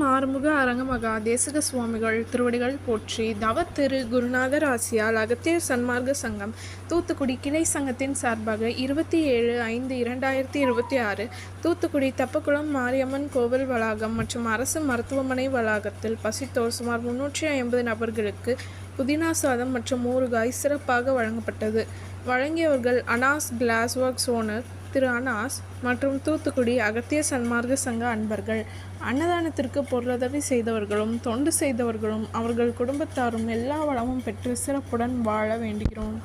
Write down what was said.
ஓம் ஆறுமுக அரங்கமகா தேசிக சுவாமிகள் திருவடிகள் போற்றி. தவ திரு குருநாதர் ஆசியால் அகத்தியர் சன்மார்க்க சங்கம் தூத்துக்குடி கிளை சங்கத்தின் சார்பாக 27/5/2026 தூத்துக்குடி தப்பக்குளம் மாரியம்மன் கோவில் வளாகம் மற்றும் அரசு மருத்துவமனை வளாகத்தில் பசித்தோர் சுமார் 350 நபர்களுக்கு புதினா சாதம் மற்றும் ஊறுகாய் சிறப்பாக வழங்கப்பட்டது. வழங்கியவர்கள் அனாஸ் கிளாஸ் ஒர்க்ஸ் ஓனர் திரு அனாஸ் மற்றும் தூத்துக்குடி அகத்திய சன்மார்க்க சங்க அன்பர்கள். அன்னதானத்திற்கு பொருளுதவி செய்தவர்களும் தொண்டு செய்தவர்களும் அவர்கள் குடும்பத்தாரும் எல்லா வளமும் பெற்று சிறப்புடன் வாழ வேண்டுகிறோம்.